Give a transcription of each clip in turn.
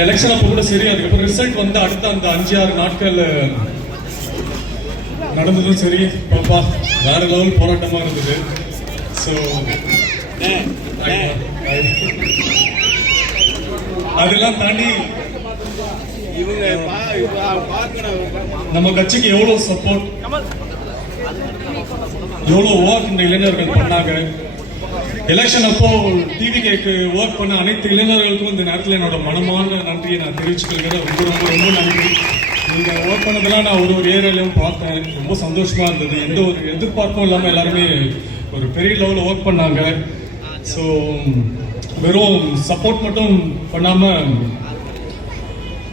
Election அப்போ கூட சரி, அதுக்கப்புறம் ரிசல்ட் வந்து அடுத்த அந்த 5-6 நாட்கள் நடந்ததும் சரி, பாப்பா வேற லெவல் போராட்டமா இருந்தது. ஸோ அதெல்லாம் தாண்டி நம்ம கட்சிக்கு எவ்வளவு சப்போர்ட், எவ்வளவு ஒர்க் இந்த இளைஞர்கள் பண்ணாங்க. எலெக்ஷன் அப்போ டிவிகேக்கு ஒர்க் பண்ண அனைத்து இளைஞர்களுக்கும் இந்த நேரத்தில் என்னோட மனமான நன்றியை நான் தெரிவிச்சுக்கிறேன். ரொம்ப ரொம்ப ரொம்ப நன்றி. நீங்க ஒர்க் பண்ணதெல்லாம் நான் ஒரு ஏரியாலையும் பார்த்தேன். ரொம்ப சந்தோஷமா இருந்தது. எந்த ஒரு எதிர்பார்ப்பும் இல்லாமல் எல்லாருமே ஒரு பெரிய லெவலில் ஒர்க் பண்ணாங்க. ஸோ வெறும் சப்போர்ட் மட்டும் பண்ணாம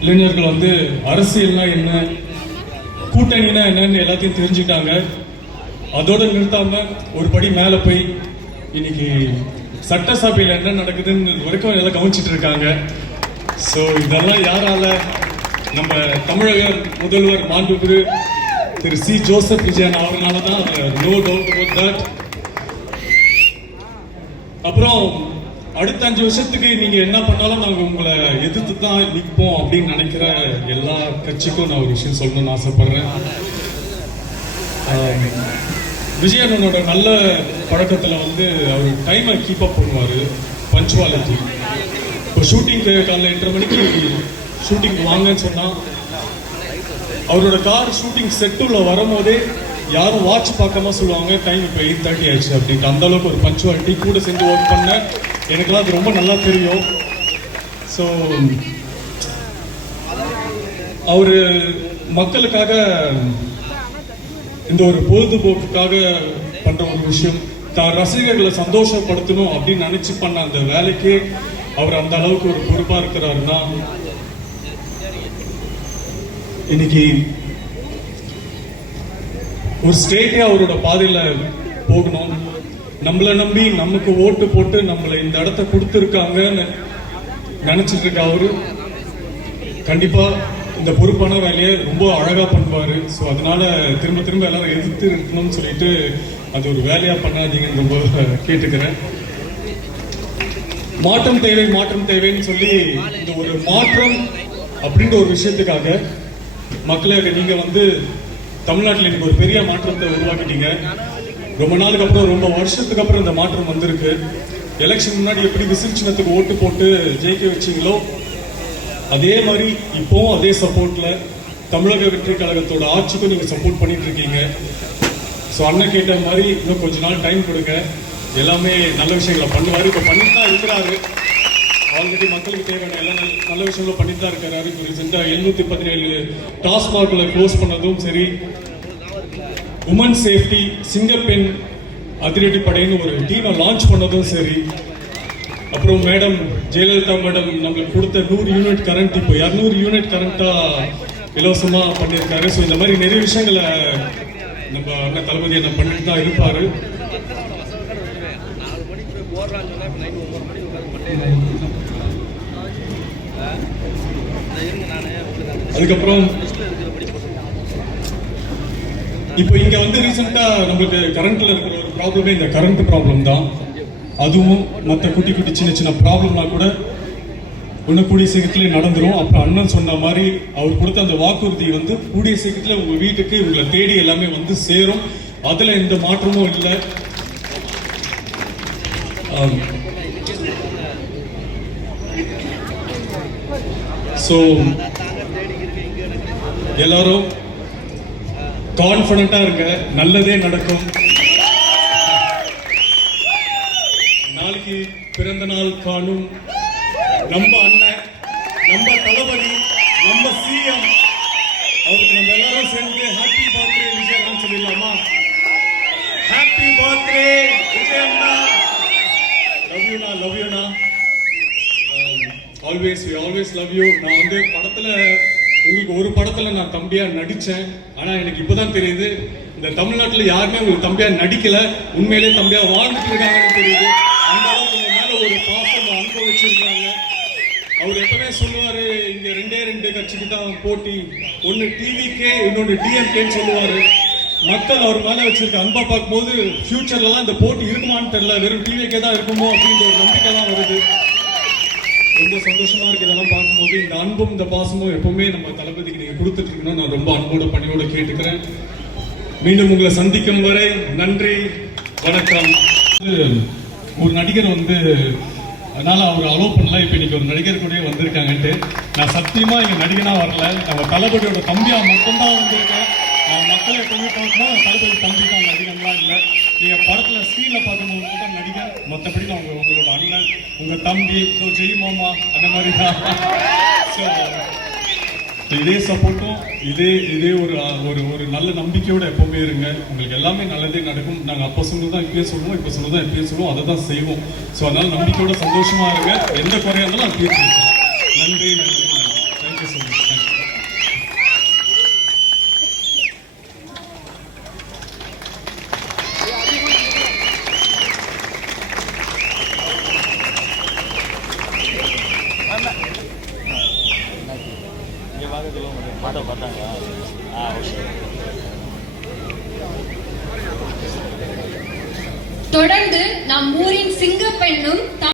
இளைஞர்கள் வந்து அரசியல்னா என்ன, கூட்டணினா என்னன்னு எல்லாத்தையும் தெரிஞ்சுட்டாங்க. அதோட நிறுத்தாம ஒரு படி மேல போய் இன்னைக்கு சட்டசபையில் என்ன நடக்குதுன்னு வரைக்கும் எல்லாம் கவனிச்சுட்டு இருக்காங்க. ஸோ இதெல்லாம் யாரால? நம்ம தமிழக முதல்வர் மாண்புமிகு திரு சி. ஜோசப் விஜயன் அவர்களால தான். No doubt about that. அப்புறம் அடுத்த 5 வருஷத்துக்கு நீங்க என்ன பண்ணாலும் நாங்க உங்களை எதிர்த்து தான் நிற்போம் அப்படின்னு நினைக்கிற எல்லா கட்சிக்கும் நான் ஒரு விஷயம் சொல்லணும்னு ஆசைப்படுறேன். விஜயனோட நல்ல பழக்கத்துல வந்து அவர் டைமை கீப் அப் பண்ணுவாரு, பஞ்சுவாலிட்டி. இப்போ ஷூட்டிங்க்கு காலைல 8:30 மணிக்கு ஷூட்டிங் வாங்கன்னு சொன்னா அவரோட கார் ஷூட்டிங் செட்டுல வரும்போதே யாரும் வாட்ச் பார்க்காம சொல்லுவாங்க டைம் இப்போ 8:30 ஆயிடுச்சு அப்படின்ட்டு. அந்த அளவுக்கு ஒரு பஞ்சுவாலிட்டி கூட சேர்ந்து ஒர்க் பண்ண எனக்குலாம் அது ரொம்ப நல்லா தெரியும். ஸோ அவரு மக்களுக்காக இந்த ஒரு பொழுதுபோக்குக்காக பண்ற ஒரு விஷயம், தான் ரசிகர்களை சந்தோஷப்படுத்தணும் அப்படின்னு நினைச்சு பண்ண அந்த வேலைக்கு அவர் அந்த அளவுக்கு ஒரு பொறுப்பா இருக்கிறாருன்னா இன்னைக்கு ஒரு ஸ்டேட்டே அவரோட பாதையில போகணும். நம்மளை நம்பி நமக்கு ஓட்டு போட்டு நம்மளை இந்த இடத்த கொடுத்துருக்காங்கன்னு நினைச்சிட்டு இருக்க அவரு கண்டிப்பா இந்த பொறுப்பான வேலையை ரொம்ப அழகா பண்ணுவாரு. ஸோ அதனால திரும்ப திரும்ப எல்லாரும் எதிர்த்து இருக்கணும்னு சொல்லிட்டு அது ஒரு வேலையா பண்ணாதீங்கன்னு ரொம்ப கேட்டுக்கிறேன். மாற்றம் தேவை, மாற்றம் தேவைன்னு சொல்லி இந்த ஒரு மாற்றம் அப்படின்ற ஒரு விஷயத்துக்காக மக்களுக்கு நீங்க வந்து தமிழ்நாட்டில் இன்னைக்கு ஒரு பெரிய மாற்றத்தை உருவாக்கிட்டீங்க. ரொம்ப நாளுக்கு அப்புறம், ரொம்ப வருஷத்துக்கு அப்புறம் இந்த மாற்றம் வந்திருக்கு. எலெக்ஷன் முன்னாடி எப்படி விசில் சின்னத்துக்கு ஓட்டு போட்டு ஜெயிக்க வச்சீங்களோ அதே மாதிரி இப்போ அதே சப்போர்ட்ல தமிழக வெற்றி கழகத்தோட ஆட்சிக்கும் நீங்க சப்போர்ட் பண்ணிட்டு இருக்கீங்க. ஸோ அண்ணன் கேட்ட மாதிரி இன்னும் கொஞ்ச நாள் டைம் கொடுங்க, எல்லாமே நல்ல விஷயங்களை பண்ணுவாரு. இப்போ பண்ணிட்டு தான் இருக்கிறாரு. ஆல்ரெடி மக்களுக்கு தேவையான எல்லா நல்ல விஷயங்களும் பண்ணிட்டு தான் இருக்கிறாரு. இப்போ ரீசெண்டா 717 டாஸ்மார்க்ல க்ளோஸ் பண்ணதும் சரி, உமன் சேஃப்டி சிங்கப்பெண் அதிரடி படைன்னு ஒரு டீமை லான்ச் பண்ணதும் சரி, அப்புறம் மேடம் ஜெயலலிதா மேடம் நம்மளுக்கு கொடுத்த 100 யூனிட் கரண்ட் இப்போ 200 யூனிட் கரண்டா இலவசமா பண்ணியிருக்காரு. ஸோ இந்த மாதிரி நிறைய விஷயங்களை நம்ம அண்ணன் தளபதி என்ன பண்ணிட்டு தான் இருப்பாரு. அதுக்கப்புறம் இப்போ இங்க வந்து ரீசெண்டா நம்மளுக்கு கரண்ட்ல இருக்கிற ஒரு ப்ராப்ளமே இந்த கரண்ட் ப்ராப்ளம் தான். அதுவும் மற்ற குட்டி குட்டி சின்ன சின்ன ப்ராப்ளம்னா கூட ஒன்று கூடிய சீக்கிரத்துல நடந்துரும். அப்புறம் அண்ணன் சொன்ன மாதிரி அவர் கொடுத்த அந்த வாக்குறுதி வந்து கூடிய சீக்கிரத்துல உங்க வீட்டுக்கு உங்களை தேடி எல்லாமே வந்து சேரும். அதுல எந்த மாற்றமும் இல்லை. ஸோ எல்லாரும் கான்ஃபிடண்டா இருங்க, நல்லதே நடக்கும். நாளைக்கு பிறந்த நாள் காணும் நம்ம அண்ணன், நம்ம தளபதி, நம்ம சிஎம், அவருக்கு நம்ம எல்லாரும் சேர்ந்து ஹாப்பி பர்த்டே விஜயண்ணா சொல்லிடலாமா? ஹாப்பி பர்த்டே விஜயண்ணா, லவ் யூண்ணா. Always we always love you. நான் வந்து படத்துல உங்களுக்கு ஒரு படத்துல நான் தம்பியா நடிச்சேன். ஆனா எனக்கு இப்பதான் தெரியுது இந்த தமிழ்நாட்டுல யாருமே உங்களுக்கு தம்பியா நடிக்கல, உண்மையிலே தம்பியா வாழ்ந்துட்டு இருக்காங்கன்னு தெரியுது. அந்த அளவுக்கு உங்க மேல ஒரு பாசம் அன்பு வச்சிருக்காங்க. அவர் எப்பவுமே சொல்லுவாரு, இங்க 2 கட்சிக்கு தான் போட்டி, ஒன்னு டிவிகே இன்னொன்னு டிஎம்கேன்னு சொல்லுவாரு. மக்கள் அவர் மேல வச்சிருக்க அன்பா பார்க்கும்போது ஃபியூச்சர்ல எல்லாம் இந்த போட்டி இருக்குமான்னு தெரியல, வெறும் டிவிகே தான் இருக்குமோ அப்படின்ற ஒரு நம்பிக்கை தான் வருது. ரொம்ப சந்தோஷமா இருக்கு இதெல்லாம் பார்க்கும்போது. இந்த அன்பும் இந்த பாசமும் எப்பவுமே நம்ம தளபதிக்கு நீங்க கொடுத்துட்டு இருக்கணும் நான் ரொம்ப அன்போட பணியோட கேட்டுக்கிறேன். மீண்டும் உங்களை சந்திக்கும் வரை நன்றி, வணக்கம். ஒரு நடிகர் வந்து அதனால அவர் அலோவ் பண்ணல. இப்ப இன்னைக்கு ஒரு நடிகர் கூட வந்திருக்காங்கன்ட்டு நான் சத்தியமா இங்க நடிகனா வரல, நம்ம தளபதியோட தம்பியா மட்டும்தான் வந்திருக்கேன். மக்களை எப்பவுமே பார்க்கணும், தளபதி தம்பி தான், நடிகன்லாம் இல்லை. நீங்க படத்துல ஸ்கிரீன்ல பார்க்கும்போது மட்டும் நடிகர், மற்றபடி நான் உங்களோட அண்ணன், உங்க தம்பி, ஜெய் மாமா அந்த மாதிரி தான். இதே சப்போர்ட்டும் இதே ஒரு ஒரு நல்ல நம்பிக்கையோட எப்பவுமே இருங்க. உங்களுக்கு எல்லாமே நல்லதே நடக்கும். நாங்கள் அப்போ சொன்னதான் இப்பயே சொல்லுவோம், இப்போ சொன்னதான் இப்பயே சொல்லுவோம், அதை தான் செய்வோம். ஸோ அதனால நம்பிக்கையோட சந்தோஷமா இருங்க. எந்த குறையா இருந்தாலும் நான் தீர்த்து வைக்கிறேன். நன்றி நன்றி நன்றி. Thank you so much. தேங்க்யூ. தொடர்ந்து நம் ஊரின் சிங்கப்பெண்ணும்